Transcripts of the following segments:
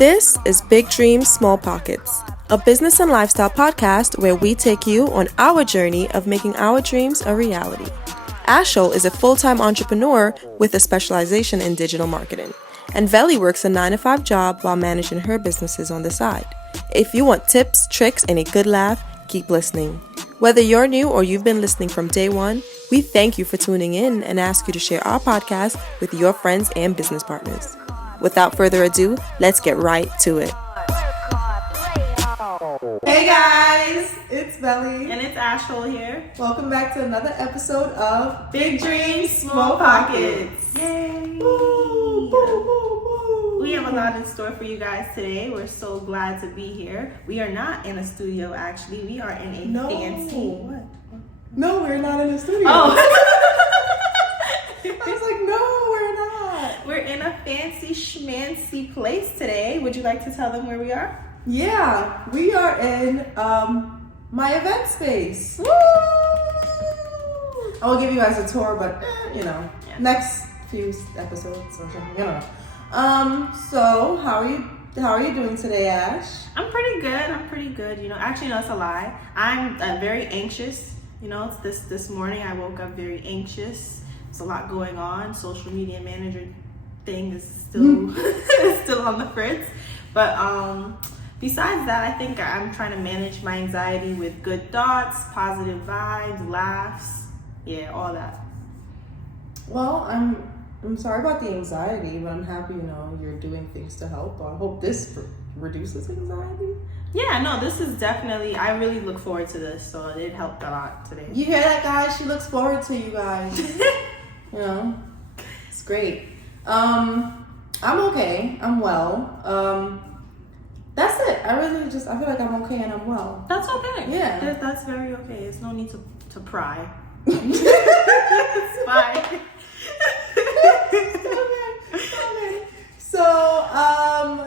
This is Big Dreams, Small Pockets, a business and lifestyle podcast where we take you on our journey of making our dreams a reality. Ashhole is a full-time entrepreneur with a specialization in digital marketing, and Velly works a 9-to-5 job while managing her businesses on the side. If you want tips, tricks, and a good laugh, keep listening. Whether you're new or you've been listening from day one, we thank you for tuning in and ask you to share our podcast with your friends and business partners. Without further ado, let's get right to it. Hey guys, it's Velly. And it's Ashhole here. Welcome back to another episode of Big Dreams, Small Pockets. Yay! Woo, woo, woo, woo. We have a lot in store for you guys today. We're so glad to be here. We are not in a studio, actually. We are in a fancy... What? No, we're not in a studio. Oh! I was like, no, we're not. We're in a fancy schmancy place today. Would you like to tell them where we are? Yeah, we are in my event space. Woo! I will give you guys a tour, but next few episodes or something, So how are you doing today, Ash? I'm pretty good. Actually, no, it's a lie. I'm very anxious. It's this morning I woke up very anxious. There's a lot going on. Social media manager thing is still still on the fritz. But besides that, I think I'm trying to manage my anxiety with good thoughts, positive vibes, laughs, all that. Well, I'm sorry about the anxiety, but I'm happy you're doing things to help. I hope this reduces anxiety. Yeah, no, this is definitely, I really look forward to this, so it helped a lot today. You hear that, guys? She looks forward to you guys. It's great. I'm okay. I'm well. That's it. I feel like I'm okay and I'm well. That's okay. Yeah. That's very okay. There's no need to pry. It's fine. Okay. So,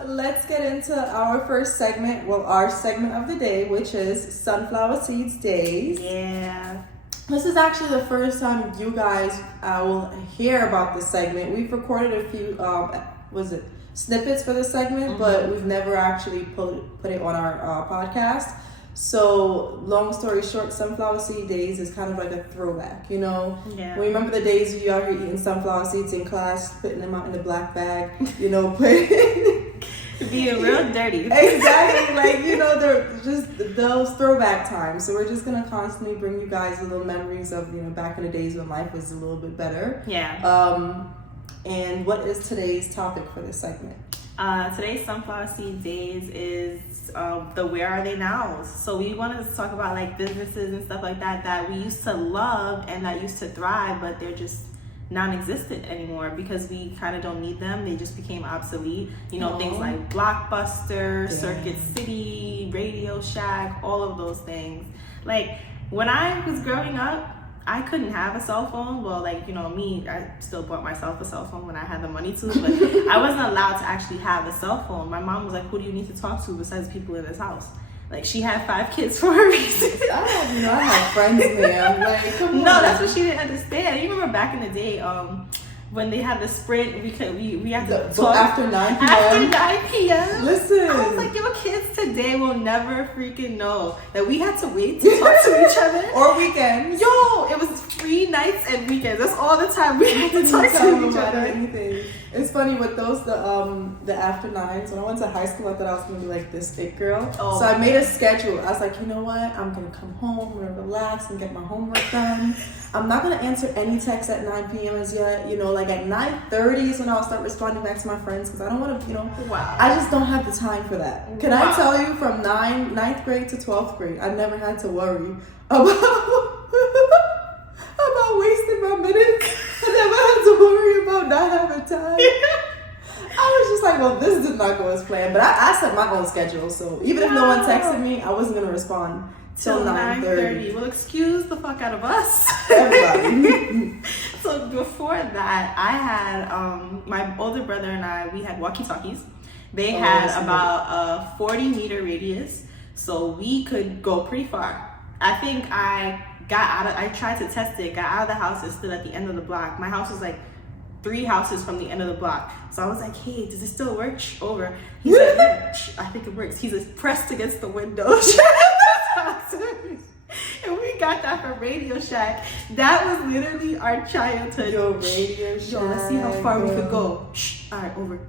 let's get into our first segment. Well, our segment of the day, which is Sunflower Seed Dayz. Yeah. This is actually the first time you guys will hear about this segment. We've recorded a few, snippets for this segment, but we've never actually put it on our podcast. So, long story short, Sunflower Seed Dayz is kind of like a throwback, Yeah. We remember the days you out here eating sunflower seeds in class, putting them out in the black bag, playing. Being real dirty. Exactly, they're just those throwback times. So we're just gonna constantly bring you guys little memories of back in the days when life was a little bit better. Yeah. And what is today's topic for this segment? Today's Sunflower Seed Dayz is the where are they now? So we wanted to talk about like businesses and stuff like that we used to love and that used to thrive, but they're just non-existent anymore because we kind of don't need them. They just became obsolete. Things like Blockbuster, Circuit City, Radio Shack, all of those things. Like when I was growing up, I couldn't have a cell phone. Well, me, I still bought myself a cell phone when I had the money to, but I wasn't allowed to actually have a cell phone. My mom was like, who do you need to talk to besides people in this house? Like, she had 5 kids for a reason. I have friends, man. Like, come on. No, that's what she didn't understand. You remember back in the day, when they had the Sprint, we had to talk after 9 p.m. After 9 p.m. Listen, I was like, kids today will never freaking know that we had to wait to talk to each other. Or weekends. It was free nights and weekends. That's all the time we had to talk to each other. Anything. It's funny with those the after 9s. When I went to high school, I thought I was gonna be like this thick girl. So I made a schedule. I was like, you know what? I'm gonna come home, I'm gonna relax and get my homework done. I'm not gonna answer any texts at 9 p.m. as yet. Like at 9:30 is when I'll start responding back to my friends because I don't want to. Wow. I just don't have the time for that. Can I tell you, from 9th grade to 12th grade, I never had to worry about wasting my minutes. I never had to worry about not having time. I was just like, well, this did not go as planned. But I set my own schedule, so even if no one texted me, I wasn't gonna respond till 9:30. Well, excuse the fuck out of us. Everybody. So before that, I had my older brother and I. We had walkie-talkies. They had about a 40-meter radius, so we could go pretty far. I think I tried to test it, got out of the house and stood at the end of the block. My house was like 3 houses from the end of the block. So I was like, hey, does it still work? Shh, over. He's like, yeah, I think it works. He's like, pressed against the window. And we got that from Radio Shack. That was literally our childhood. Yo, Radio Shack. Yo, let's see how far we could go. Shh, all right, over.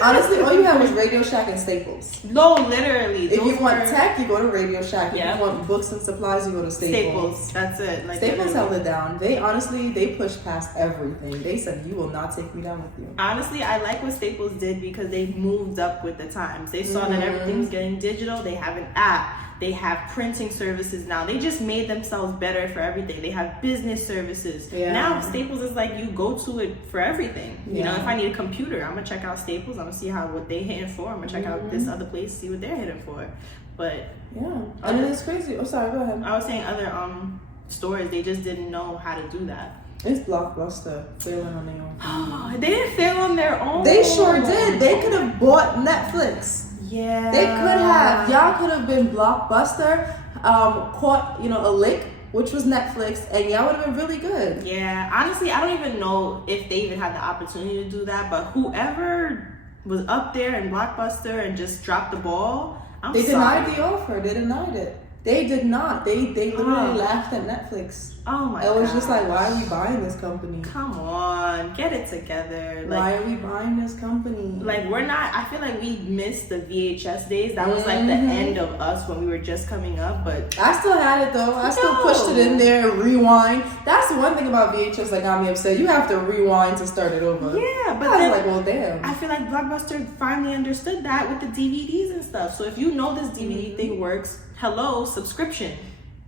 Honestly, all you had was Radio Shack and Staples. No, literally. If you want tech, you go to Radio Shack. If you want books and supplies, you go to Staples. That's it. Like, Staples held it down. They honestly, they pushed past everything. They said, you will not take me down with you. Honestly, I like what Staples did because they moved up with the times. They saw that everything was getting digital. They have an app. They have printing services now. They just made themselves better for everything. They have business services. Yeah. Now Staples is like, you go to it for everything. You know, if I need a computer, I'm gonna check out Staples. I'm gonna see what they hitting for. I'm gonna check out this other place, see what they're hitting for. But yeah, and it's crazy. Oh, sorry, go ahead. I was saying other stores, they just didn't know how to do that. It's Blockbuster failing on their own. They didn't fail on their own. They sure did. They could have bought Netflix. Yeah. They could have. Y'all could have been Blockbuster, caught, a lick, which was Netflix, and y'all would have been really good. Yeah. Honestly, I don't even know if they even had the opportunity to do that, but whoever was up there in Blockbuster and just dropped the ball, They denied the offer. They denied it. They did not. They literally laughed at Netflix. Oh my god. It was just like, why are we buying this company? Come on, get it together. Like, why are we buying this company? Like, we're not, I feel like we missed the VHS days. That was like the end of us when we were just coming up, but I still had it though. I still pushed it in there, rewind. That's the one thing about VHS that got me upset. You have to rewind to start it over. Yeah, but I was like, well, damn. I feel like Blockbuster finally understood that with the DVDs and stuff. So if you know this DVD thing works, hello, subscription.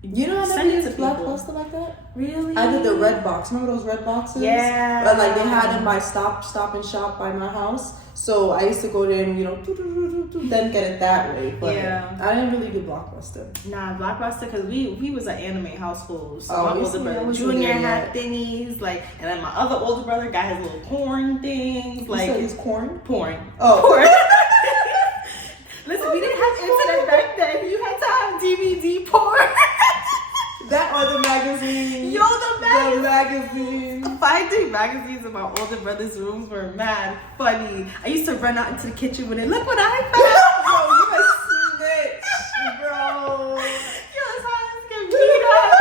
You know, I never Send it used to people. Blockbuster like that. Really? I did the red box. Remember those red boxes? Yeah. But like they had them by Stop and Shop by my house. So I used to go there and then get it that way. But yeah. I didn't really do Blockbuster. Nah, Blockbuster, because we was an anime household. So my we older brother Junior had thingies, like, and then my other older brother got his little porn things. Like, you said it's corn? Porn. Oh. Porn. Listen, we didn't have internet back then. You had to have DVD porn. That or the magazine. Yo, the magazine. Finding magazines in my older brother's rooms were mad funny. I used to run out into the kitchen with it. Look what I found. Bro, you a snitch, bro. Yo, that's how I used to get beat up.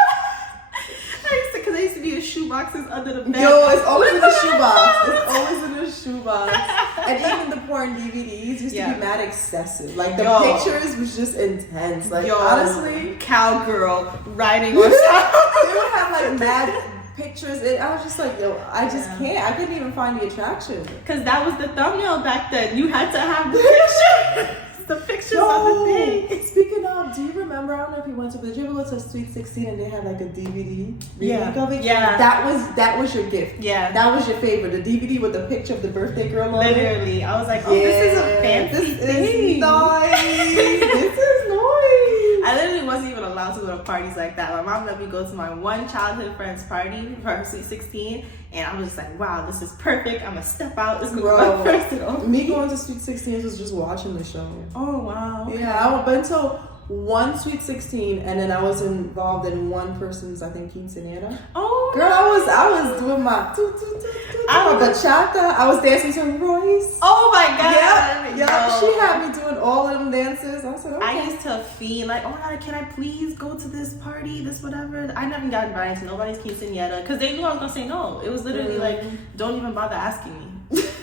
Because I used to be in shoe boxes under the bed. Yo, it's always in the shoebox. It's always in the shoebox. And even the porn DVDs used to be mad excessive. Like the pictures was just intense. Like honestly, cowgirl riding on top. They would have like mad pictures. And I was just like, yo, I just can't. I couldn't even find the attraction. Because that was the thumbnail back then. You had to have the picture. The pictures of the thing. Speaking of, do you remember? I don't know if you went to, but did you ever go to Sweet 16 and they had like a DVD remake of it? Yeah. That was your gift. Yeah. That was your favorite. The DVD with the picture of the birthday girl on it. Literally. I was like, oh, this is a fancy thing. This is nice. This is nice. I literally wasn't even allowed to go to parties like that. My mom let me go to my one childhood friend's party for her Sweet 16. And I was just like, wow, this is perfect. I'm going to step out. This is my first and only. Me going to Sweet 16 was just watching the show. Oh, wow. Okay. Yeah, I went until one Sweet 16, and then I was involved in one person's, I think, quinceañera. Oh, girl, I was doing my bachata. I was dancing to Royce. Oh my god. Yeah. She had me doing all of them dances. I said, okay. I used to fiend like, oh my god, can I please go to this party, this whatever. I never got invited to nobody's quinceañera because they knew I was gonna say no. It was literally like, don't even bother asking me.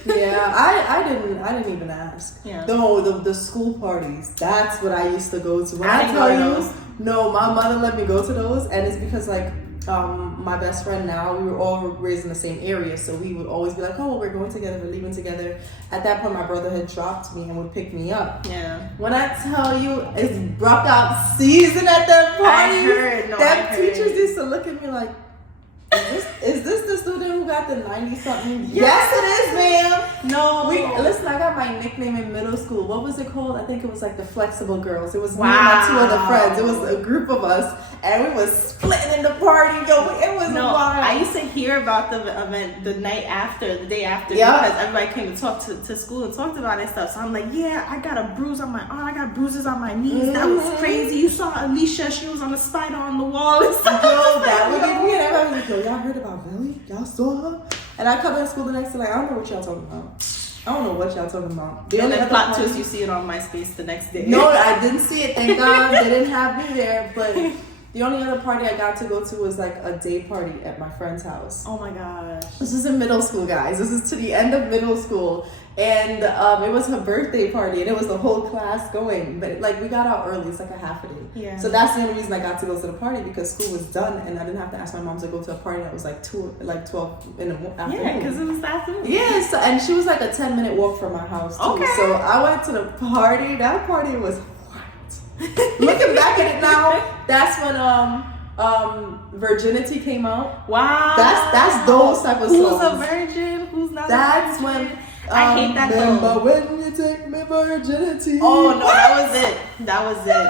Yeah, I didn't even ask. Yeah. The school parties. That's what I used to go to. When I tell you, no, my mother let me go to those, and it's because like my best friend now, we were all raised in the same area, so we would always be like, oh, we're going together, we're leaving together. At that point, my brother had dropped me and would pick me up. Yeah. When I tell you, it's dropped out season at that party. I heard. No, that teachers used to look at me like, is this the student who got the 90-something? Yes, it is, ma'am. No. Listen, I got my nickname in middle school. What was it called? I think it was like the Flexible Girls. It was me and my two other friends. It was a group of us, and we was splitting in the party. Yo, it was wild. I used to hear about the event the day after, because everybody came to talk to school and talked about it and stuff. So I'm like, yeah, I got a bruise on my arm. I got bruises on my knees. That was crazy. You saw Alicia. She was on the spider on the wall and stuff. Yo, that would get me. And everybody was like, yo, y'all heard about Velly? Y'all saw her? And I come in school the next day like, I don't know what y'all talking about. I don't know what y'all talking about. And then plot twist, you see it on MySpace the next day. No, I didn't see it. Thank God they didn't have me there. But the only other party I got to go to was like a day party at my friend's house. Oh my gosh. This is in middle school, guys. This is to the end of middle school. And it was her birthday party, and it was the whole class going. But like we got out early, it's like a half a day. Yeah. So that's the only reason I got to go to the party, because school was done, and I didn't have to ask my mom to go to a party that was like 12 in the afternoon. Yeah, because it was afternoon. Yeah, so, and she was like a 10-minute walk from my house too. Okay. So I went to the party. That party was wild. Looking back at it now, that's when Virginity came out. Wow. That's those type of songs. Who's a virgin? Who's not? That's a virgin? when. I hate that Remember song. when you take me virginity? Oh no, that was it. That was it.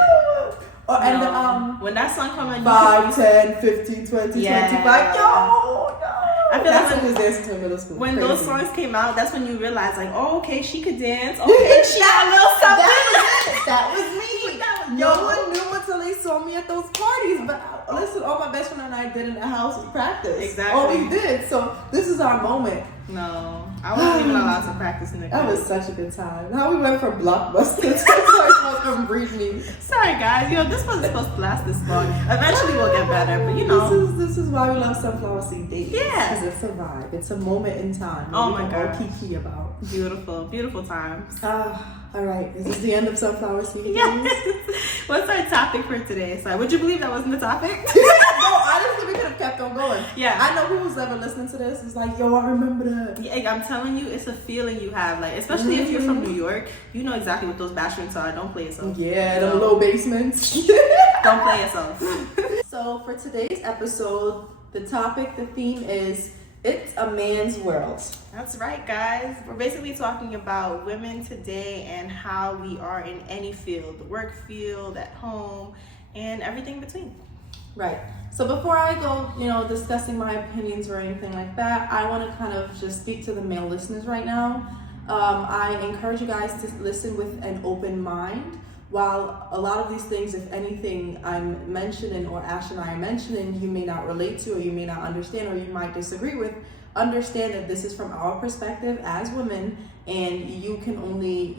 Oh, and when that song came on, 5, 10, 15, 20, yeah. 25. Yo, no. I feel that's like when we was dancing to in middle school. When Crazy. those songs came out, that's when you realize, like, oh, okay, she could dance. Okay, she got a little something. That was me. No one knew until they saw me at those parties. But listen, all my best friend and I did in the house was practice. Exactly. All we did. So this is our moment. No, I wasn't even allowed to practice in the That club. was such a good time. How we went from Blockbuster to fucking Breed Me. Sorry, guys. This wasn't supposed to last this long. Eventually, we'll get better. But you know, this is why we love Sunflower Seed Dayz. Yeah. Because it's a vibe. It's a moment in time. Oh we my can all God. kiki about. beautiful, beautiful times. All right. Is this the end of Sunflower Seed Dayz? Yes. What's our topic for today? So, would you believe that wasn't the topic? No, honestly, we could have kept on going. Yeah. I know who's ever listening to this is like, yo, I remember that. Yeah, I'm telling you, it's a feeling you have. Like, especially if you're from New York, you know exactly what those bathrooms are. Don't play yourself. Yeah, the low basements. Don't play yourself. So for today's episode, the theme is it's a man's world. That's right, guys. We're basically talking about women today and how we are in any field, the work field, at home, and everything between. Right. So before I go, discussing my opinions or anything like that, I want to kind of just speak to the male listeners right now. I encourage you guys to listen with an open mind. While a lot of these things, if anything, I'm mentioning or Ash and I are mentioning, you may not relate to or you may not understand or you might disagree with, understand that this is from our perspective as women, and you can only,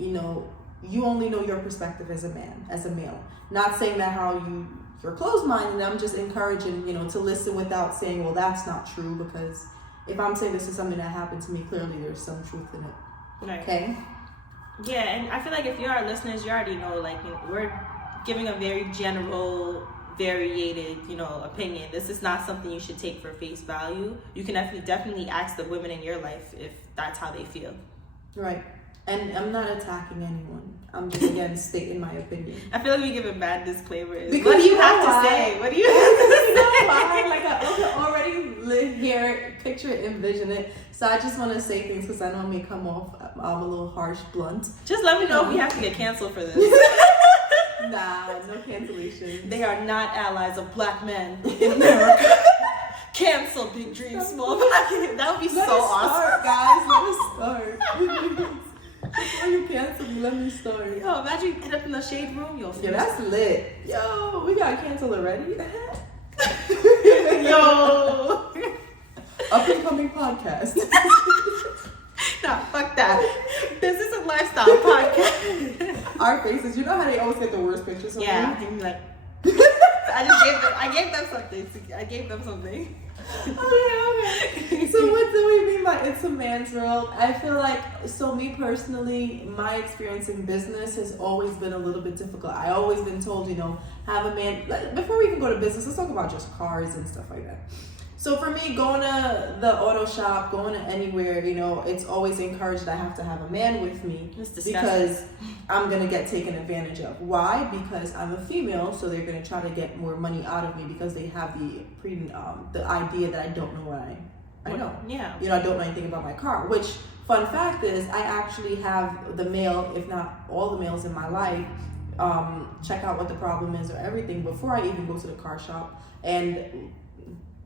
you only know your perspective as a man, as a male. Not saying that you're closed-minded. I'm just encouraging, to listen without saying, well, that's not true, because if I'm saying this is something that happened to me, clearly there's some truth in it. Right. Okay? Yeah, and I feel like if you're our listeners, you already know, like, we're giving a very general, variated, opinion. This is not something you should take for face value. You can definitely ask the women in your life if that's how they feel. Right. And I'm not attacking anyone. I'm just, again, stating my opinion. I feel like we give a bad disclaimer. Because what do you have to say? What do you have to say? Like, I can already live here, picture it, envision it. So I just want to say things because I know I may come off a little harsh, blunt. Just let me know if we have to get canceled for this. Nah, no cancellation. They are not allies of black men in America. Cancel Big Dream Small Pocket. That would be Let so us awesome. Start, guys. Let us start. Before you cancel me, let me start. Yo, imagine you end up in the shade room. Yeah, that's lit. Yo, we got canceled already. Yo. Up and coming podcast. Nah, fuck that. This is a lifestyle podcast. Our faces, you know how they always get the worst pictures of Yeah, me? and like, I gave them something. Okay. So what do we mean by it's a man's world? I feel like, so me personally, my experience in business has always been a little bit difficult. I always been told, have a man, before we even go to business, let's talk about just cars and stuff like that. So for me, going to the auto shop, going to anywhere, it's always encouraged that I have to have a man with me because I'm going to get taken advantage of. Why? Because I'm a female, so they're going to try to get more money out of me because they have the idea that I don't know what I know. Yeah. I don't know anything about my car, which, fun fact is, I actually have the male, if not all the males in my life, check out what the problem is or everything before I even go to the car shop. And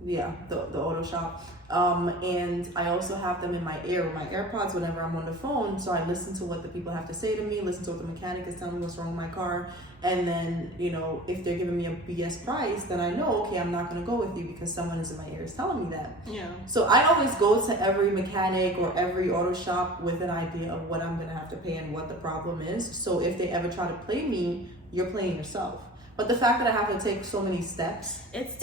the auto shop. And I also have them in my AirPods whenever I'm on the phone. So I listen to what the people have to say to me, listen to what the mechanic is telling me what's wrong with my car. And then, if they're giving me a BS price, then I know, okay, I'm not going to go with you because someone is in my ears telling me that. Yeah. So I always go to every mechanic or every auto shop with an idea of what I'm going to have to pay and what the problem is. So if they ever try to play me, you're playing yourself. But the fact that I have to take so many steps, it's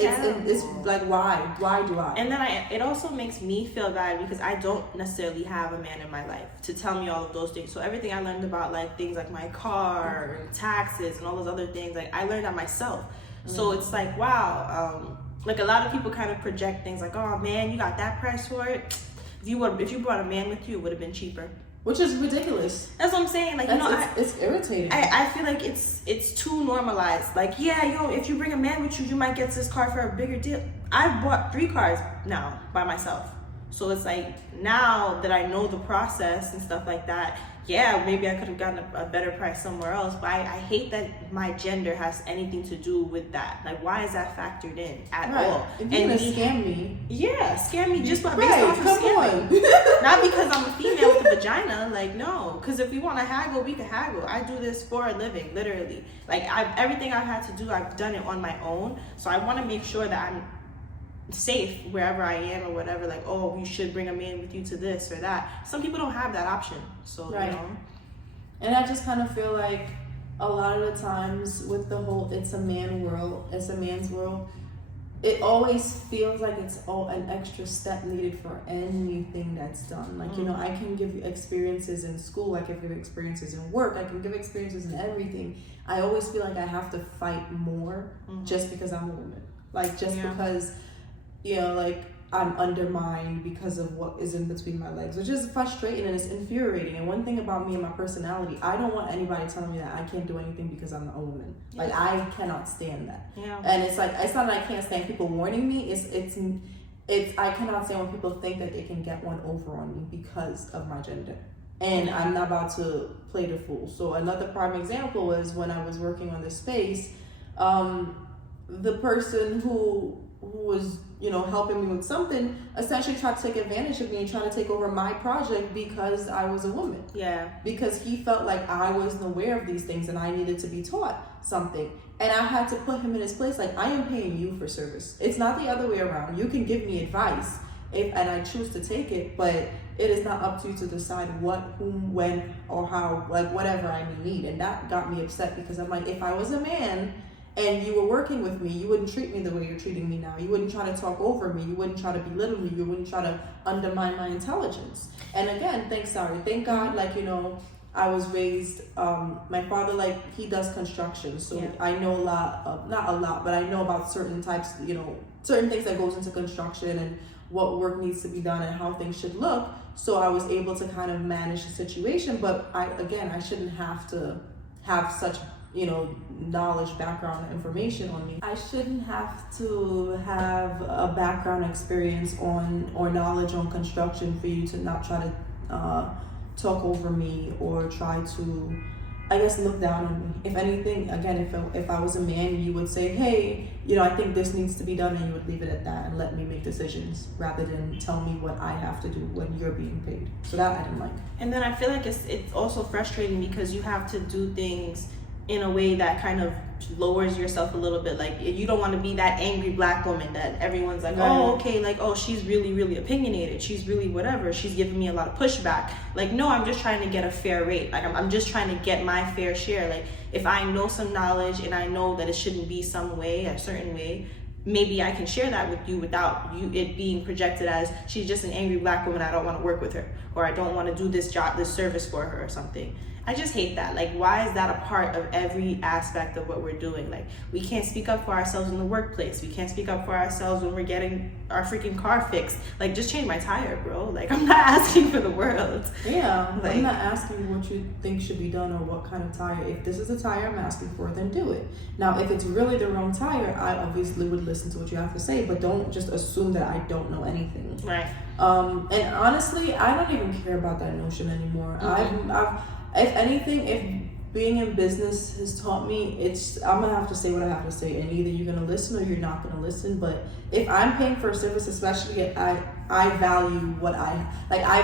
like, why do I? And then it also makes me feel bad because I don't necessarily have a man in my life to tell me all of those things. So everything I learned about, like, things like my car and taxes and all those other things, like, I learned that myself. So it's like, wow, like, a lot of people kind of project things like, oh man, you got that price for it. If you brought a man with you, it would have been cheaper. Which is ridiculous. That's what I'm saying. Like, it's irritating. I feel like it's too normalized. Like, yeah, if you bring a man with you, you might get this car for a bigger deal. I've bought 3 cars now by myself. So it's like, now that I know the process and stuff like that, yeah, maybe I could have gotten a better price somewhere else. But I hate that my gender has anything to do with that. Like, why is that factored in at all? If you're gonna scam me. Yeah, scam me just by based off of scamming. Not because I'm a female with a vagina. Like, no. Because if we want to haggle, we can haggle. I do this for a living, literally. Like, everything I've had to do, I've done it on my own. So I want to make sure that I'm safe wherever I am or whatever. Like, oh, you should bring a man with you to this or that. Some people don't have that option. So, And I just kind of feel like a lot of the times with the whole it's a man's world, it always feels like it's an extra step needed for anything that's done. Like, I can give you experiences in school, I can give experiences in work, I can give experiences in everything. I always feel like I have to fight more just because I'm a woman. Like, just because, like, I'm undermined because of what is in between my legs, which is frustrating and it's infuriating. And one thing about me and my personality, I don't want anybody telling me that I can't do anything because I'm a woman. Like, I cannot stand that. And it's like, it's not that I can't stand people warning me. It's I cannot stand when people think that they can get one over on me because of my gender. And I'm not about to play the fool. So another prime example was when I was working on this space, the person who was helping me with something essentially tried to take advantage of me and try to take over my project because I was a woman. Because he felt like I wasn't aware of these things and I needed to be taught something. And I had to put him in his place. Like, I am paying you for service. It's not the other way around. You can give me advice and I choose to take it, but it is not up to you to decide what, whom, when, or how, like, whatever I need. And that got me upset because I'm like, if I was a man and you were working with me, you wouldn't treat me the way you're treating me now. You wouldn't try to talk over me. You wouldn't try to belittle me. You wouldn't try to undermine my intelligence. And again, thank God, like, I was raised, my father, like, he does construction. So I know not a lot, but I know about certain types, certain things that goes into construction and what work needs to be done and how things should look. So I was able to kind of manage the situation. But I shouldn't have to have such knowledge, background, information on me. I shouldn't have to have a background experience or knowledge on construction for you to not try to talk over me or try to, I guess, look down on me. If anything, again, if I was a man, you would say, hey, I think this needs to be done, and you would leave it at that and let me make decisions rather than tell me what I have to do when you're being paid. So that I didn't like. And then I feel like it's also frustrating because you have to do things in a way that kind of lowers yourself a little bit. Like, you don't want to be that angry black woman that everyone's like, oh, okay, like, oh, she's really, really opinionated. She's really whatever. She's giving me a lot of pushback. Like, no, I'm just trying to get a fair rate. Like, I'm just trying to get my fair share. Like, if I know some knowledge and I know that it shouldn't be some way, a certain way, maybe I can share that with you without it being projected as she's just an angry black woman, I don't want to work with her, or I don't want to do this service for her or something. I just hate that. Like, why is that a part of every aspect of what we're doing? Like, we can't speak up for ourselves in the workplace. We can't speak up for ourselves when we're getting our freaking car fixed. Like, just change my tire, bro. Like, I'm not asking for the world. Yeah, like, I'm not asking what you think should be done or what kind of tire. If this is the tire I'm asking for, then do it. Now, if it's really the wrong tire, I obviously would listen to what you have to say, but don't just assume that I don't know anything. Right. And honestly, I don't even care about that notion anymore. If anything, being in business has taught me, I'm gonna have to say what I have to say, and either you're gonna listen or you're not gonna listen. But if I'm paying for a service, especially, I value what I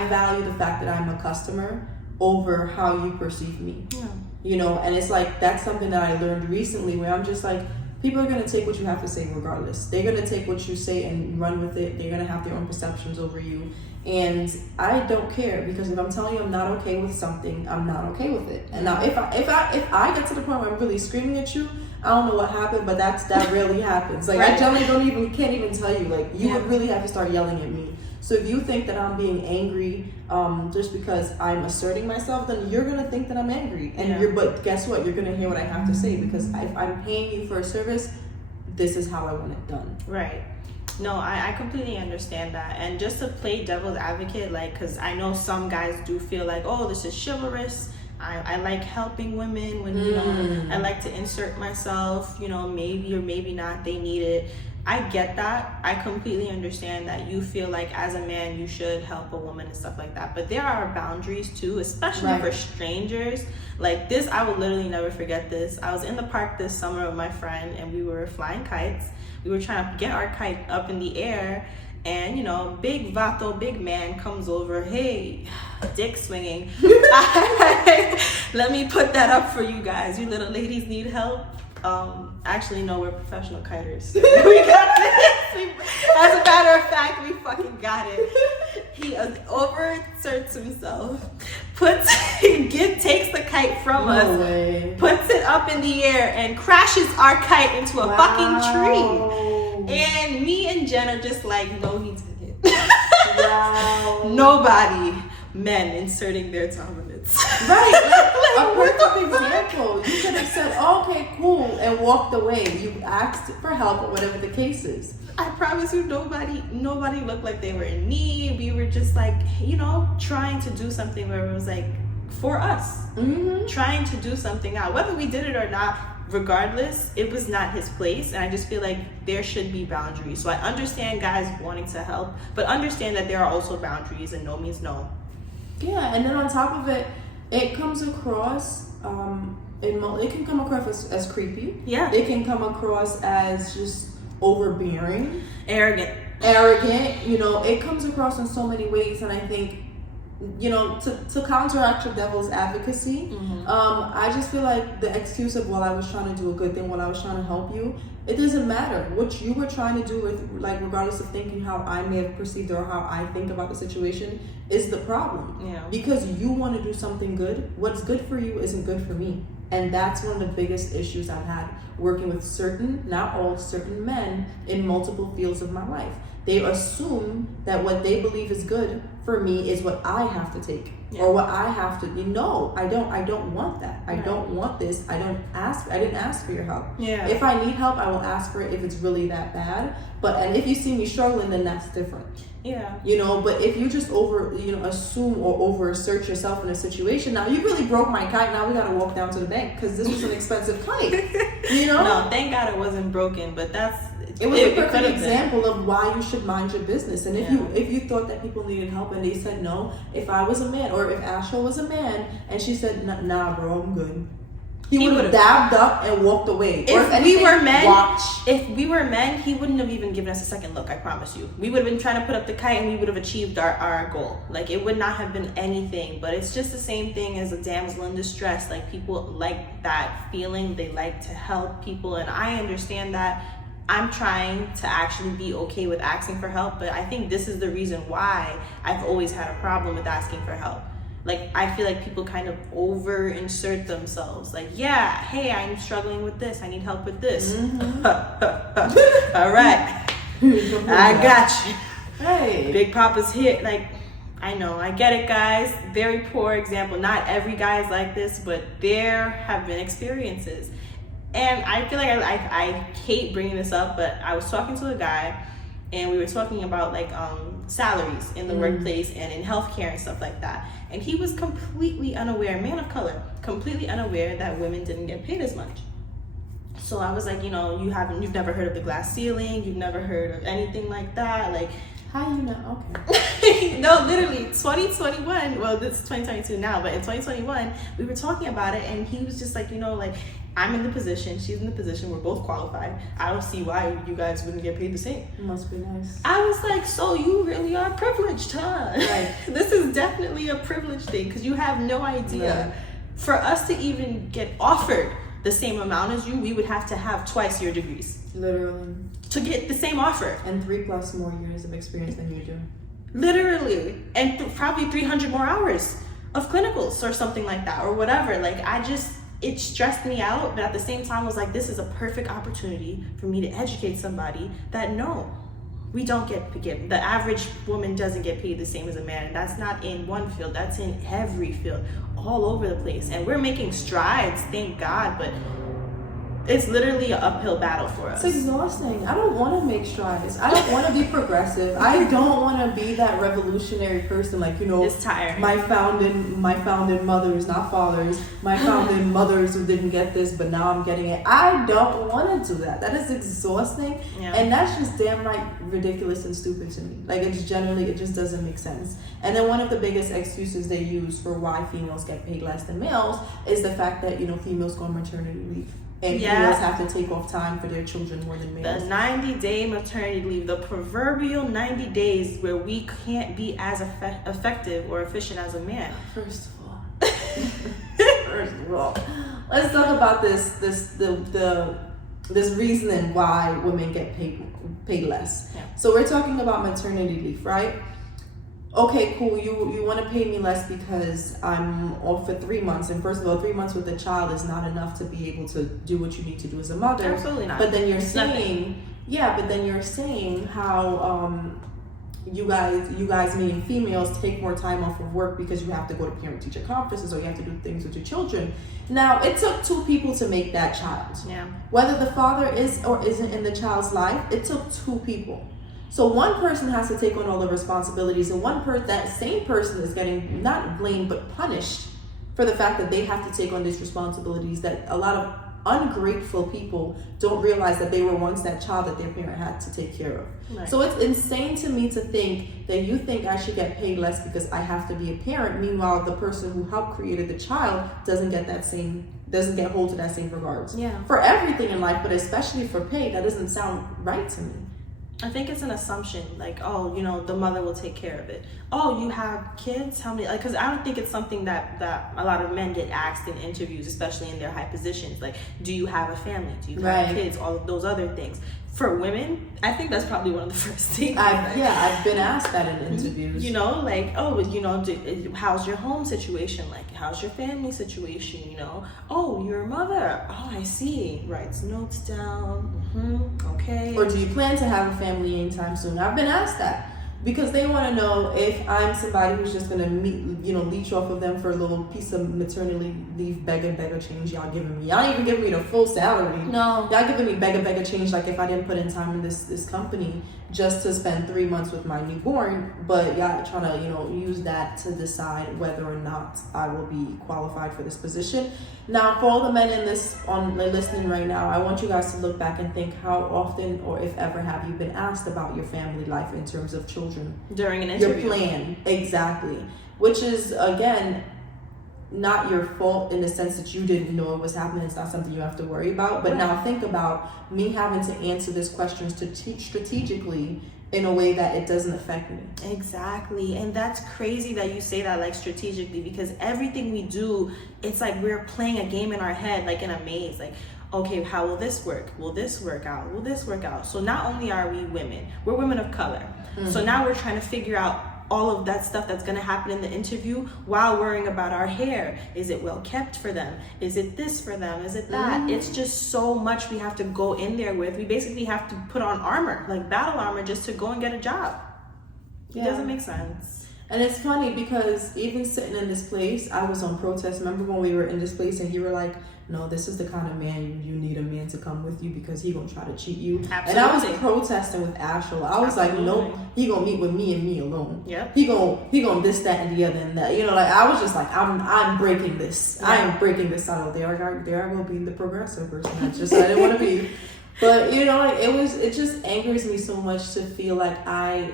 value the fact that I'm a customer over how you perceive me. Yeah. You know, and it's like, that's something that I learned recently, where I'm just like, people are gonna take what you have to say regardless. They're gonna take what you say and run with it. They're gonna have their own perceptions over you. And I don't care, because if I'm telling you I'm not okay with something, I'm not okay with it. And now if I get to the point where I'm really screaming at you, I don't know what happened, but that rarely happens. Like, I generally can't even tell you. Like, you would really have to start yelling at me. So if you think that I'm being angry just because I'm asserting myself, then you're gonna think that I'm angry. And but guess what? You're gonna hear what I have to say, because if I'm paying you for a service, this is how I want it done. Right. No, I completely understand that. And just to play devil's advocate, like, because I know some guys do feel like, oh, this is chivalrous. I like helping women when, you know, I like to insert myself, you know, maybe or maybe not, they need it. I get that. I completely understand that you feel like as a man you should help a woman and stuff like that. But there are boundaries too, especially for strangers. Like this, I will literally never forget this. I was in the park this summer with my friend and we were flying kites. We were trying to get our kite up in the air, and you know, big man comes over. Hey, dick swinging. Let me put that up for you guys. You little ladies need help. Actually, no, we're professional kiters. We got this. As a matter of fact, we fucking got it. He overexerts himself, takes the kite from us, puts it up in the air, and crashes our kite into a fucking tree. And me and Jen are just like, no, he did it. Nobody, men inserting their dominance. Right, a perfect example. You could have said, oh, okay, cool, and walked away. You asked for help or whatever the case is. I promise you, nobody looked like they were in need. We were just like, you know, trying to do something where it was like for us, trying to do something out. Whether we did it or not, regardless, it was not his place. And I just feel like there should be boundaries. So I understand guys wanting to help, but understand that there are also boundaries, and no means no. Yeah, and then on top of it, it comes across, it can come across as creepy. Yeah. It can come across as just overbearing. Arrogant. You know, it comes across in so many ways, and I think, you know, to counteract your devil's advocacy, I just feel like the excuse of, well, I was trying to do a good thing, well, I was trying to help you, it doesn't matter. What you were trying to do with, like, regardless of thinking how I may have perceived or how I think about the situation, is the problem. Yeah. Because you want to do something good, what's good for you isn't good for me. And that's one of the biggest issues I've had working with not all, certain men in multiple fields of my life. They assume that what they believe is good for me is what I have to take, or what I have to. No, I don't want that. I don't want this. I didn't ask for your help. Yeah. If I need help, I will ask for it if it's really that bad. And if you see me struggling, then that's different. Yeah. You know, but if you just assume or over assert yourself in a situation, now you really broke my kite. Now we gotta walk down to the bank because this was an expensive kite. You know? No, thank God it wasn't broken, but it was a perfect example of why you should mind your business. And if you thought that people needed help and they said no, if I was a man, or if Ashhole was a man and she said, nah bro, I'm good, he would have dabbed up and walked away. If we were men, he wouldn't have even given us a second look, I promise you. We would have been trying to put up the kite and we would have achieved our goal. Like, it would not have been anything. But it's just the same thing as a damsel in distress. Like, people like that feeling. They like to help people, and I understand that. I'm trying to actually be okay with asking for help, but I think this is the reason why I've always had a problem with asking for help. Like, I feel like people kind of over insert themselves. Like, yeah, hey, I'm struggling with this. I need help with this. All right. I got you. Hey. Big Papa's here. Like, I know, I get it, guys. Very poor example. Not every guy is like this, but there have been experiences. And I feel like I hate bringing this up, but I was talking to a guy and we were talking about like salaries in the workplace and in healthcare and stuff like that. And he was completely unaware, man of color, completely unaware that women didn't get paid as much. So I was like, you know, you've never heard of the glass ceiling, you've never heard of anything like that. Like, How you know? Okay. No, literally, 2021. Well, this is 2022 now, but in 2021, we were talking about it, and he was just like, like, I'm in the position, she's in the position, we're both qualified. I don't see why you guys wouldn't get paid the same. It must be nice. I was like, so you really are privileged, huh? Right. This is definitely a privilege thing, because you have no idea. Right. For us to even get offered the same amount as you, we would have to have twice your degrees. Literally. To get the same offer. And 3+ more years of experience than you do. Literally. And probably 300 more hours of clinicals or something like that, or whatever. Like, it stressed me out, but at the same time I was like, this is a perfect opportunity for me to educate somebody that no, we don't get the average woman doesn't get paid the same as a man. And that's not in one field, that's in every field, all over the place. And we're making strides, thank God, but it's literally an uphill battle for us. It's exhausting. I don't want to make strides. I don't want to be progressive. I don't want to be that revolutionary person, like, it's tiring. my founding mothers, not fathers, my founding mothers who didn't get this, but now I'm getting it. I don't want to do that. That is exhausting. Yeah. And that's just damn ridiculous and stupid to me. Like, it just doesn't make sense. And then one of the biggest excuses they use for why females get paid less than males is the fact that, females go on maternity leave. And females have to take off time for their children more than males. The 90-day maternity leave, the proverbial 90 days where we can't be as effective or efficient as a man. First of all, let's talk about this reasoning why women get paid less. Yeah. So we're talking about maternity leave, right? Okay, cool. You want to pay me less because I'm off for 3 months, and first of all, 3 months with a child is not enough to be able to do what you need to do as a mother. Absolutely not. But then you're saying how you guys meaning females take more time off of work because you have to go to parent teacher conferences or you have to do things with your children. Now, it took 2 people to make that child. Yeah. Whether the father is or isn't in the child's life, it took 2 people. So one person has to take on all the responsibilities, and that same person is getting not blamed but punished for the fact that they have to take on these responsibilities that a lot of ungrateful people don't realize that they were once that child that their parent had to take care of. Right. So it's insane to me to think that you think I should get paid less because I have to be a parent. Meanwhile, the person who helped created the child doesn't get hold to that same regards. Yeah. For everything in life, but especially for pay, that doesn't sound right to me. I think it's an assumption, like, oh, the mother will take care of it. Oh, you have kids? How many? Like, because I don't think it's something that a lot of men get asked in interviews, especially in their high positions. Like, do you have a family? Do you have kids? All of those other things. For women, I think that's probably one of the first things. I've been asked that in interviews. How's your home situation? Like, how's your family situation? Oh, you're a mother. Oh, I see. Writes notes down. Okay. Or do you plan to have a family anytime soon? I've been asked that because they want to know if I'm somebody who's just gonna leech off of them for a little piece of maternity leave, beggar change y'all giving me. Y'all ain't even giving me the full salary. No. Y'all giving me beggar change, like if I didn't put in time in this company just to spend 3 months with my newborn, but y'all trying to use that to decide whether or not I will be qualified for this position. Now, for all the men listening right now, I want you guys to look back and think how often or if ever have you been asked about your family life in terms of children during an interview. Your plan, exactly, which is again not your fault in the sense that you didn't know it was happening. It's not something you have to worry about. But now think about me having to answer this question strategically in a way that it doesn't affect me. Exactly. And that's crazy that you say that, like, strategically, because everything we do, it's like we're playing a game in our head, like in a maze. Like, okay, how will this work? Will this work out? Will this work out? So not only are we women, we're women of color. Mm-hmm. So now we're trying to figure out all of that stuff that's going to happen in the interview while worrying about our hair. Is it well kept for them? Is it this for them? Is it that? Mm-hmm. It's just so much we have to go in there with. We basically have to put on armor, like battle armor, just to go and get a job. It doesn't make sense. And it's funny because even sitting in this place, I was on protest. Remember when we were in this place and you were like, no, this is the kind of man you need a man to come with you because he gonna try to cheat you. Absolutely. And I was protesting with Ashhole. I was like, nope, he gonna meet with me and me alone. Yep. He gonna this, that, and the other and that. I was just like, I'm breaking this. Yeah. I am breaking this out. There I will be the progressive person. That's just I didn't want to be. But it just angers me so much to feel like I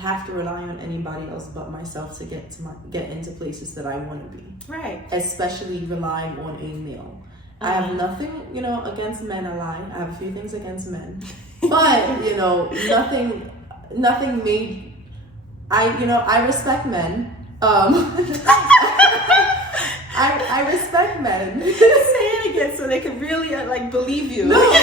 have to rely on anybody else but myself to get into places that I want to be. Right. Especially relying on a male. I have nothing, against men. I lie. I have a few things against men, but nothing made. I respect men. I respect men. Say it again so they can really believe you. No, really.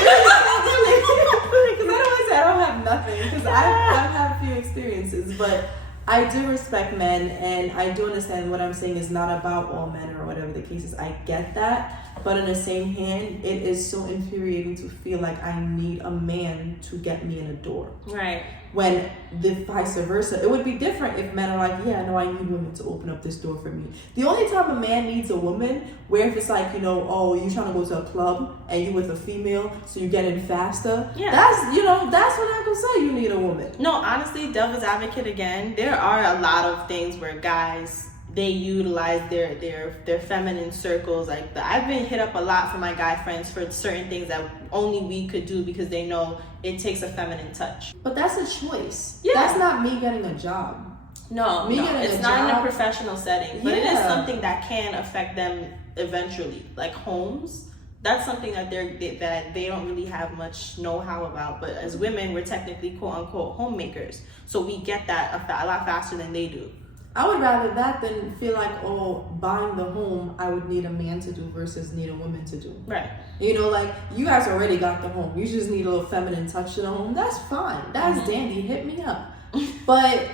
Because I don't want to say I don't have nothing, because I've had a few experiences, but I do respect men, and I do understand what I'm saying is not about all men or whatever the case is. I get that. But in the same hand, it is so infuriating to feel like I need a man to get me in a door. Right. When the vice versa, it would be different if men are like, yeah, no, I need women to open up this door for me. The only time a man needs a woman, where if it's like, oh, you're trying to go to a club and you with a female, so you get in faster. Yeah. That's when I can say you need a woman. No, honestly, devil's advocate again, there are a lot of things where guys, they utilize their feminine circles. I've been hit up a lot from my guy friends for certain things that only we could do because they know it takes a feminine touch. But that's a choice. Yeah. That's not me getting a job. No, it's not in a professional setting, but it is something that can affect them eventually. Like homes, that's something that they don't really have much know-how about. But as women, we're technically quote-unquote homemakers, so we get that a lot faster than they do. I would rather that than feel like, buying the home, I would need a man to do versus need a woman to do. Right. You guys already got the home. You just need a little feminine touch to the home. That's fine. That's dandy. Hit me up. But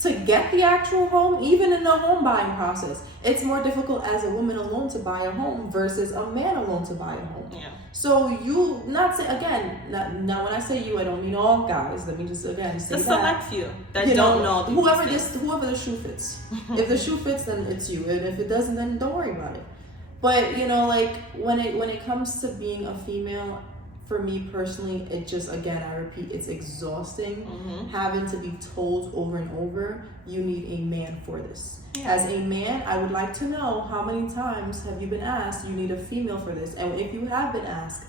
to get the actual home, even in the home buying process, it's more difficult as a woman alone to buy a home versus a man alone to buy a home. Yeah. So you not say again. Now when I say you, I don't mean all guys. Let me just again say the that. select few that don't know. Whoever the shoe fits. If the shoe fits, then it's you, and if it doesn't, then don't worry about it. But when it comes to being a female, for me personally, it just, again, I repeat, it's exhausting having to be told over and over, you need a man for this. Yeah. As a man, I would like to know how many times have you been asked, you need a female for this? And if you have been asked,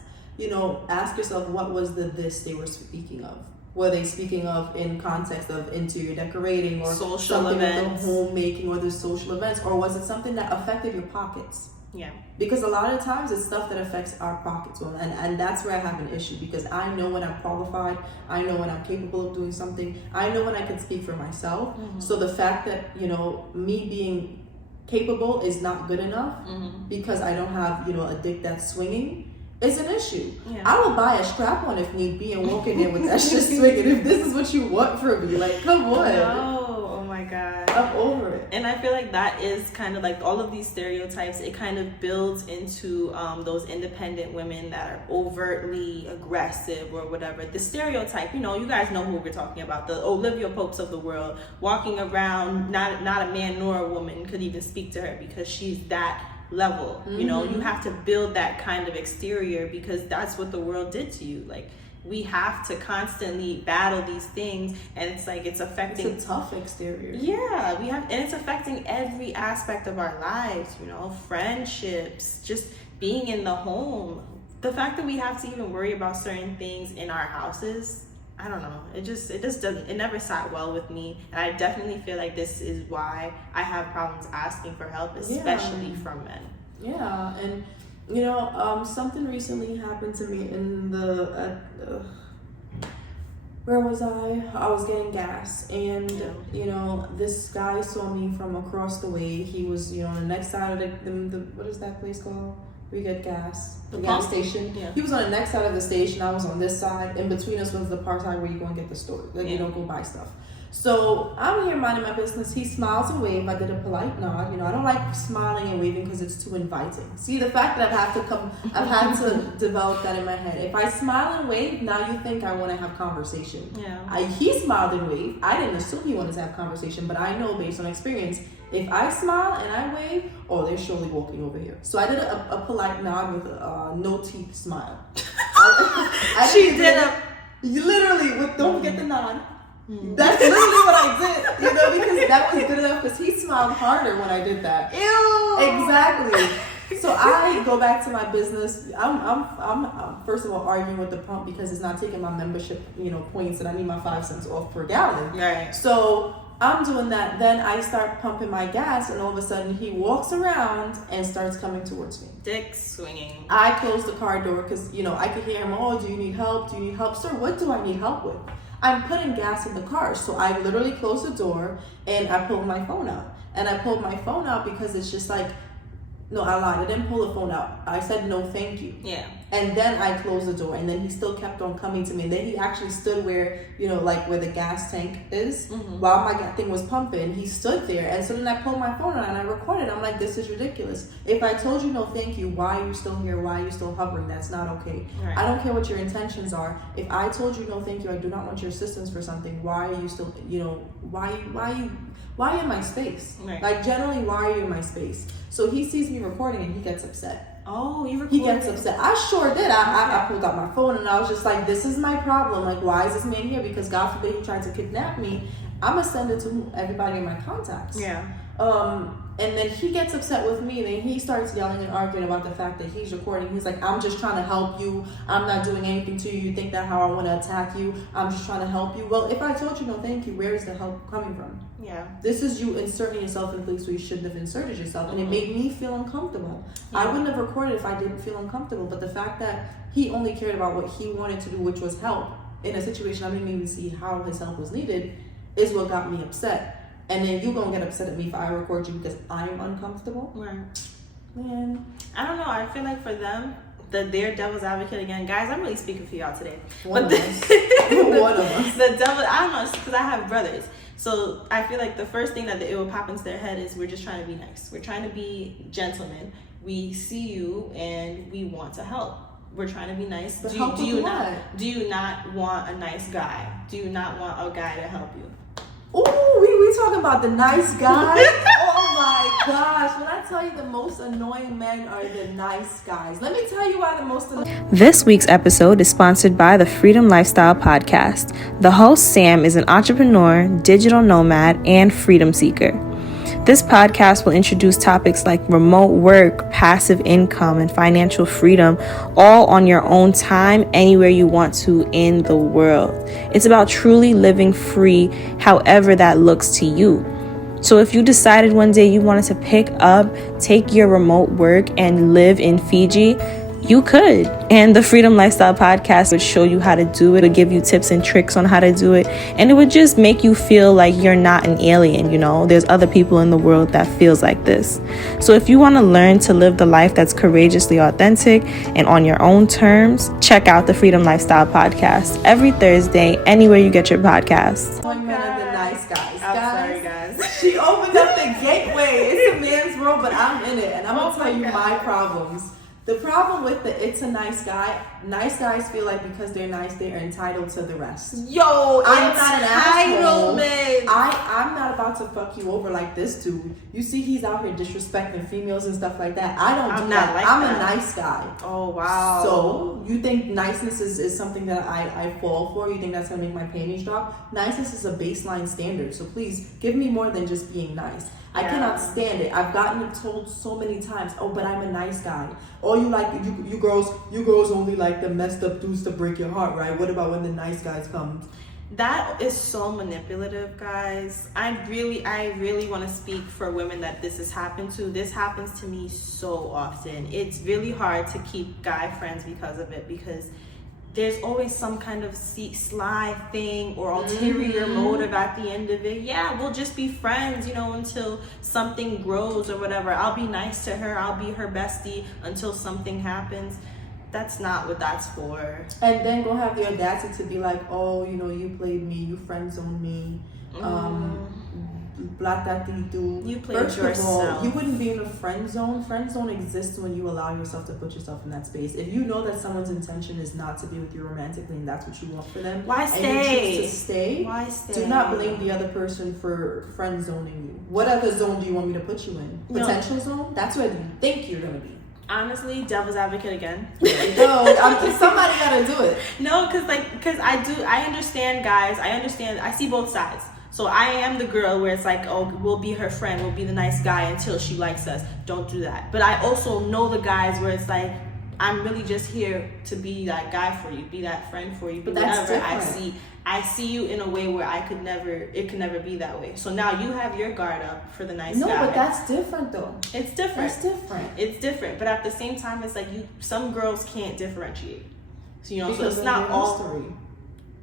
ask yourself, what was the this they were speaking of? Were they speaking of in context of interior decorating or social something events, with the homemaking or the social events? Or was it something that affected your pockets? Yeah. Because a lot of times it's stuff that affects our pockets, and that's where I have an issue, because I know when I'm qualified, I know when I'm capable of doing something, I know when I can speak for myself. So the fact that me being capable is not good enough because I don't have a dick that's swinging is an issue. Yeah. I will buy a strap-on if need be and walk in there with that shit swinging if this is what you want from me. Like, come on. No, oh my god, I'm over it. And I feel like that is kind of like all of these stereotypes, it kind of builds into those independent women that are overtly aggressive or whatever. The stereotype, you guys know who we're talking about, the Olivia Popes of the world, walking around, not a man nor a woman could even speak to her because she's that level. You have to build that kind of exterior because that's what the world did to you. Like, we have to constantly battle these things, and it's affecting. It's a tough exterior. Yeah, and it's affecting every aspect of our lives. Friendships, just being in the home. The fact that we have to even worry about certain things in our houses, I don't know. It just doesn't. It never sat well with me, and I definitely feel like this is why I have problems asking for help, especially from men. Yeah, and something recently happened to me in where was I? I was getting gas, and this guy saw me from across the way. He was on the next side of the what is that place called? We get gas. The gas station. Yeah. He was on the next side of the station. I was on this side. In between us was the part side where you go and get the store. You don't go buy stuff. So I'm here minding my business. He smiles and waves. I did a polite nod. I don't like smiling and waving because it's too inviting. See, the fact that I've had to develop that in my head. If I smile and wave, now you think I want to have conversation. Yeah. He smiled and waved. I didn't assume he wanted to have conversation, but I know based on experience, if I smile and I wave, they're surely walking over here. So I did a polite nod with a no teeth smile. You literally, don't forget the nod. That's literally what I did, because that was good enough, because he smiled harder when I did that. Ew! Exactly. So I go back to my business. I'm first of all arguing with the pump because it's not taking my membership, points, and I need my 5 cents off per gallon. Right. So I'm doing that. Then I start pumping my gas, and all of a sudden he walks around and starts coming towards me. Dick swinging. I close the car door because I could hear him. Oh, do you need help? Do you need help, sir? What do I need help with? I'm putting gas in the car, so I literally close the door and I pull my phone out. And I pulled my phone out because it's just like, no, I lied. I didn't pull the phone out. I said no, thank you. Yeah. And then I closed the door, and then he still kept on coming to me. And then he actually stood where, like where the gas tank is, while my thing was pumping. He stood there, and so then I pulled my phone out and I recorded. I'm like, this is ridiculous. If I told you no, thank you, why are you still here? Why are you still hovering? That's not okay. Right. I don't care what your intentions are. If I told you no, thank you, I do not want your assistance for something. Why are you still, why are you in my space? Right. Like, generally, why are you in my space? So he sees me recording and he gets upset. Oh, you recorded? He gets upset. I sure did. I pulled out my phone and I was just like, this is my problem. Like, why is this man here? Because God forbid he tried to kidnap me. I'm going to send it to everybody in my contacts. Yeah. And then he gets upset with me. Then he starts yelling and arguing about the fact that he's recording. He's like, I'm just trying to help you. I'm not doing anything to you. You think that how I want to attack you? I'm just trying to help you. Well, if I told you no, thank you, where is the help coming from? Yeah. This is you inserting yourself in a place where you shouldn't have inserted yourself. And it made me feel uncomfortable. Yeah. I wouldn't have recorded if I didn't feel uncomfortable. But the fact that he only cared about what he wanted to do, which was help, in a situation I didn't even see how his help was needed, is what got me upset. And then you gonna get upset at me if I record you because I'm uncomfortable? Right. Man. I don't know. I feel like for them, they're devil's advocate again. Guys, I'm really speaking for y'all today. One of us. The devil, I don't know, it's because I have brothers. So I feel like the first thing that it will pop into their head is we're just trying to be nice. We're trying to be gentlemen. We see you and we want to help. We're trying to be nice. But do you not want a nice guy? Do you not want a guy to help you? Ooh, we talking about the nice guys? Oh my gosh. When I tell you the most annoying men are the nice guys. Let me tell you why the most annoying... This week's episode is sponsored by the Freedom Lifestyle Podcast. The host, Sam, is an entrepreneur, digital nomad, and freedom seeker. This podcast will introduce topics like remote work, passive income, and financial freedom, all on your own time, anywhere you want to in the world. It's about truly living free, however that looks to you. So if you decided one day you wanted to take your remote work and live in Fiji, you could. And the Freedom Lifestyle Podcast would show you how to do it, would give you tips and tricks on how to do it. And it would just make you feel like you're not an alien, There's other people in the world that feels like this. So if you want to learn to live the life that's courageously authentic and on your own terms, check out the Freedom Lifestyle Podcast every Thursday, anywhere you get your podcasts. Men are the nice guys. Sorry, guys. She opened up the gateway. It's a man's world, but I'm in it. And I'm going to tell you my problems. The problem with it's a nice guy. Nice guys feel like because they're nice, they're entitled to the rest. Yo, I'm not an asshole. entitlement. I'm not about to fuck you over like this dude. You see, he's out here disrespecting females and stuff like that. I'm a nice guy. Oh, wow. So you think niceness is something that I fall for? You think that's gonna make my panties drop? Niceness is a baseline standard. So please give me more than just being nice. I cannot stand it. I've gotten it told so many times. Oh, but I'm a nice guy. Oh, you girls only like the messed up dudes to break your heart, right? What about when the nice guys come? That is so manipulative, guys. I really want to speak for women that this has happened to. This happens to me so often. It's really hard to keep guy friends because of it, because there's always some kind of sly thing or ulterior motive at the end of it. Yeah, we'll just be friends, until something grows or whatever. I'll be nice to her. I'll be her bestie until something happens. That's not what that's for. And then go have the audacity to be like, oh, you played me, you friend zoned me, You played First yourself. of all, you wouldn't be in a friend zone. Friend zone exists when you allow yourself to put yourself in that space. If you know that someone's intention is not to be with you romantically and that's what you want for them, why stay? And you choose to stay. Why stay? Do not blame the other person for friend zoning you. What other zone do you want me to put you in? Potential zone? That's where you think you're gonna be. Honestly, devil's advocate again. No, somebody gotta do it. No, because I understand, guys. I see both sides. So I am the girl where it's like, oh, we'll be her friend, we'll be the nice guy until she likes us. Don't do that. But I also know the guys where it's like, I'm really just here to be that guy for you, be that friend for you. But that's whatever I see you in a way where it could never be that way. So now you have your guard up for the nice guy. No, but that's different though. It's different. It's different. But at the same time, it's like some girls can't differentiate. So because so it's not all story.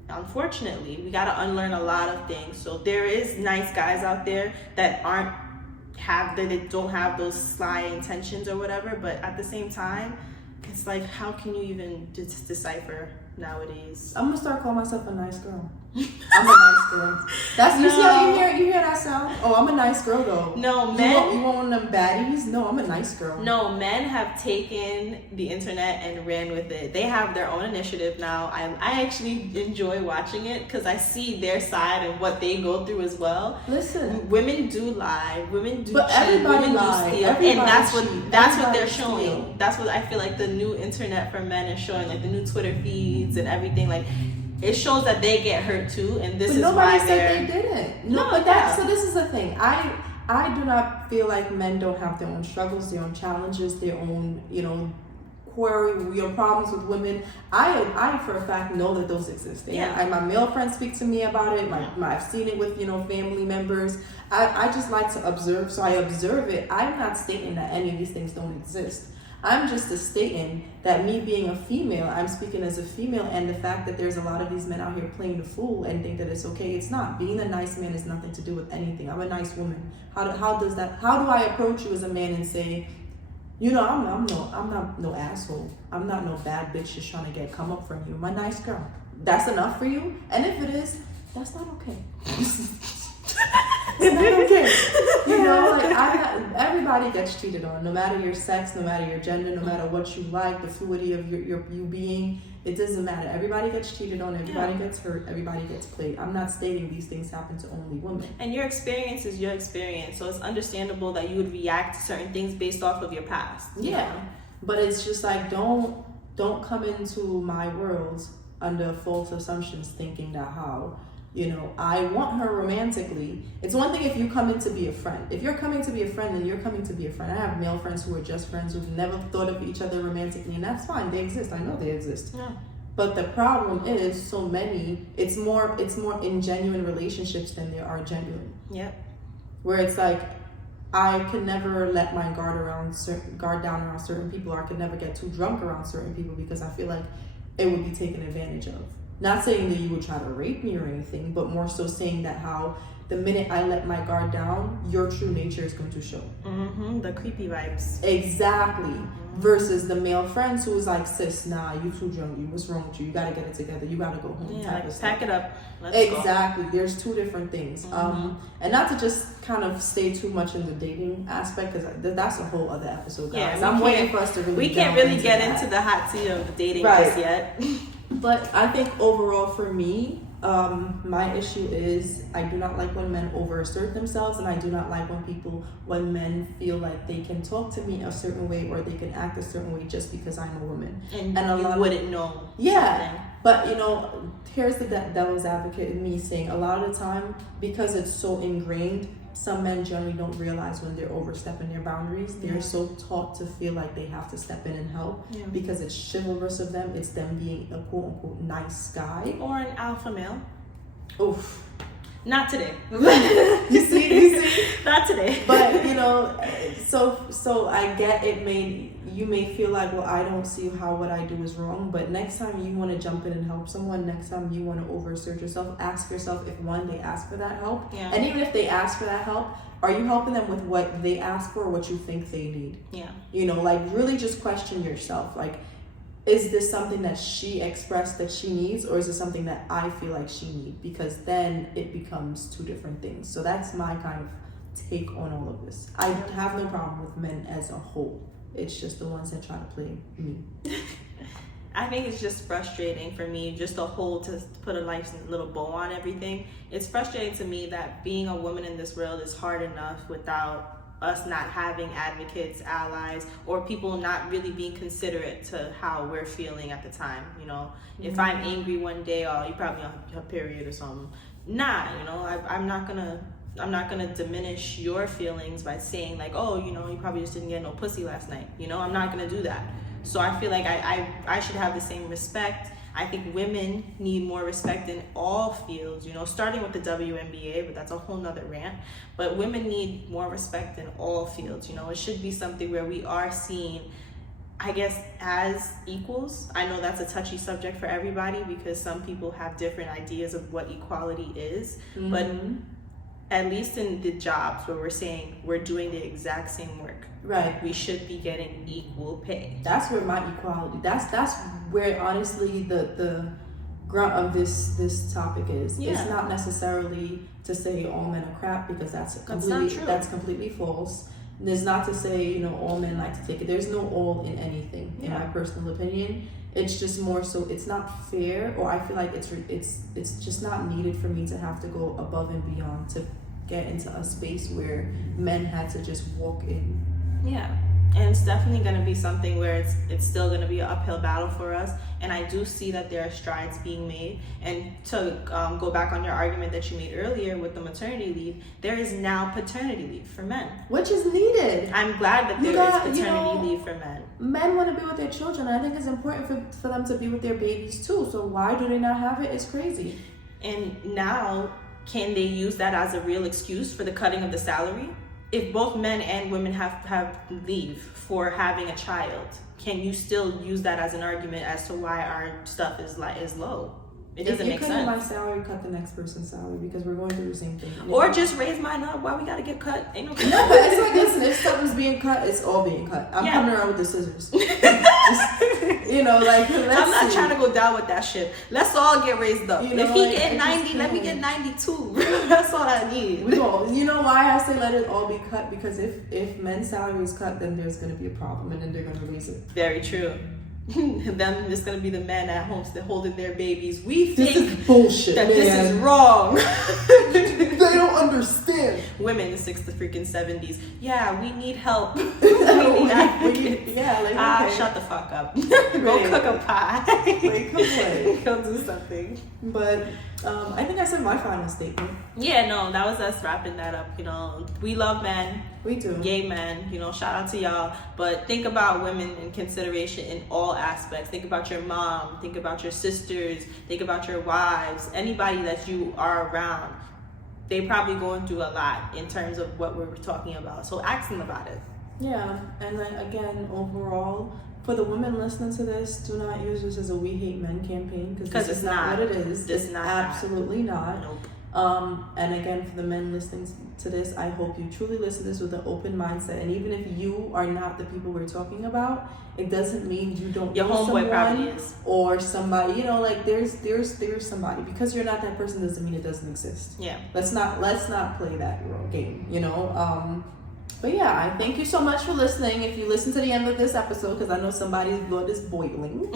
Unfortunately, we got to unlearn a lot of things. So there is nice guys out there that they don't have those sly intentions or whatever, but at the same time, it's like, how can you even decipher nowadays? I'm gonna start calling myself a nice girl. I'm a nice girl. You see how you hear that sound? Oh, I'm a nice girl though. No, men. You want one of them baddies? No, I'm a nice girl. No, men have taken the internet and ran with it. They have their own initiative now. I actually enjoy watching it because I see their side and what they go through as well. Listen, women do lie. Women do. But cheat, everybody women lie. do steal, everybody and that's what they're steal. showing. That's what I feel like the new internet for men is showing, like the new Twitter feeds and everything. Like, it shows that they get hurt too, and this is why nobody said they didn't. No, but so this is the thing. I do not feel like men don't have their own struggles, their own challenges, their own problems with women. I for a fact know that those exist. My male friends speak to me about it. I've seen it with family members. I just like to observe, so I observe it. I'm not stating that any of these things don't exist. I'm just stating that me being a female, I'm speaking as a female, and the fact that there's a lot of these men out here playing the fool and think that it's okay. It's not. Being a nice man has nothing to do with anything. I'm a nice woman. How do I approach you as a man and say, I'm not no asshole. I'm not no bad bitch just trying to come up from you. I'm a nice girl. That's enough for you? And if it is, that's not okay. It's not okay. Everybody gets cheated on, no matter your sex, no matter your gender, no matter what you like, the fluidity of you being. It doesn't matter. Everybody gets cheated on. Everybody gets hurt. Everybody gets played. I'm not stating these things happen to only women. And your experience is your experience, so it's understandable that you would react to certain things based off of your past. Yeah, but it's just like don't come into my world under false assumptions, thinking that I want her romantically. It's one thing if you come in to be a friend. If you're coming to be a friend, then you're coming to be a friend. I have male friends who are just friends who've never thought of each other romantically, and that's fine. They exist. I know they exist. Yeah. But the problem is, so many. It's more ingenuine relationships than there are genuine. Yeah. Where it's like, I could never let my guard down around certain people, or I could never get too drunk around certain people because I feel like it would be taken advantage of. Not saying that you would try to rape me or anything, but more so saying that how the minute I let my guard down, your true nature is going to show. Mm-hmm. The creepy vibes. Exactly. Mm-hmm. Versus the male friends who is like, sis, nah, you too drunk. What's wrong with you? You got to get it together. You got to go home. Yeah, like, pack it up. Let's exactly. go. There's two different things. Mm-hmm. And not to just kind of stay too much in the dating aspect, because that's a whole other episode, guys. Yeah, I'm waiting for us to really We can't really get into the hot tea of the dating just yet. But I think overall for me, my issue is I do not like when men overassert themselves, and I do not like when men feel like they can talk to me a certain way or they can act a certain way just because I'm a woman. And a lot wouldn't know. Yeah. Something. But here's the devil's advocate in me saying a lot of the time, because it's so ingrained, some men generally don't realize when they're overstepping their boundaries. They're so taught to feel like they have to step in and help because it's chivalrous of them. It's them being a quote unquote nice guy. Or an alpha male. Oof. Not today. you see? Not today. But so I get it. You may feel like, well, I don't see how what I do is wrong, but next time you want to jump in and help someone, next time you want to oversearch yourself, ask yourself if they ask for that help. Yeah. And even if they ask for that help, are you helping them with what they ask for or what you think they need? Yeah. Really just question yourself. Like, is this something that she expressed that she needs, or is it something that I feel like she needs? Because then it becomes two different things. So that's my kind of take on all of this. I have no problem with men as a whole. It's just the ones that try to play me. I think it's just frustrating for me, just to put a nice little bow on everything. It's frustrating to me that being a woman in this world is hard enough without us not having advocates, allies, or people not really being considerate to how we're feeling at the time. If I'm angry one day, oh, you probably on your period or something. I'm not gonna diminish your feelings by saying like, oh, you probably just didn't get no pussy last night. I'm not gonna do that. So I feel like I should have the same respect. I think women need more respect in all fields, starting with the WNBA, but that's a whole nother rant. But women need more respect in all fields. It should be something where we are seen, I guess, as equals. I know that's a touchy subject for everybody because some people have different ideas of what equality is. Mm-hmm. But at least in the jobs where we're saying we're doing the exact same work, right, we should be getting equal pay. That's where my equality, that's where honestly the grunt of this topic is. Yeah. It's not necessarily to say all men are crap, because that's completely false. There's not to say all men like to take it. There's no all in anything, in my personal opinion. It's just more so it's not fair, or I feel like it's just not needed for me to have to go above and beyond to get into a space where men had to just walk in. Yeah. And it's definitely going to be something where it's still going to be an uphill battle for us. And I do see that there are strides being made. And to go back on your argument that you made earlier with the maternity leave, there is now paternity leave for men. Which is needed. I'm glad that there is paternity leave for men. Men want to be with their children. I think it's important for them to be with their babies too. So why do they not have it? It's crazy. And now, can they use that as a real excuse for the cutting of the salary? If both men and women have leave for having a child, can you still use that as an argument as to why our stuff is low? It doesn't make sense. If you cut my salary, cut the next person's salary, because we're going through the same thing. Or just raise mine up. Why we gotta get cut? Ain't no. No, but it's like, listen, if something's being cut, it's all being cut. I'm coming around with the scissors. I'm not trying to go down with that shit. Let's all get raised up. If he get 90, let me get 92. That's all I need. You know why I say let it all be cut? Because if men's salary is cut, then there's going to be a problem, and then they're going to raise it. Very true. Them just gonna be the men at home still holding their babies. We think this is bullshit, that this is wrong. They don't understand. Women in the 70s. Yeah, we need help. Okay. Shut the fuck up. Go cook a pie. Go do something. But I think I said my final statement. Yeah, no, that was us wrapping that up. We love men. We do. Gay men, shout out to y'all. But think about women in consideration in all aspects. Think about your mom. Think about your sisters. Think about your wives. Anybody that you are around. They probably going through a lot in terms of what we're talking about. So ask them about it. Yeah, and then again, overall, for the women listening to this, do not use this as a "we hate men" campaign, because it's not what it is. It's absolutely not. Nope. And again, for the men listening to this, I hope you truly listen to this with an open mindset. And even if you are not the people we're talking about, it doesn't mean you don't your know homeboy probably someone is. Or somebody. There's somebody. Because you're not that person doesn't mean it doesn't exist. Yeah. Let's not play that game. But yeah, I thank you so much for listening. If you listen to the end of this episode, because I know somebody's blood is boiling.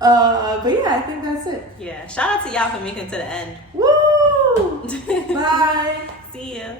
But yeah, I think that's it. Yeah. Shout out to y'all for making it to the end. Woo! Bye. See ya.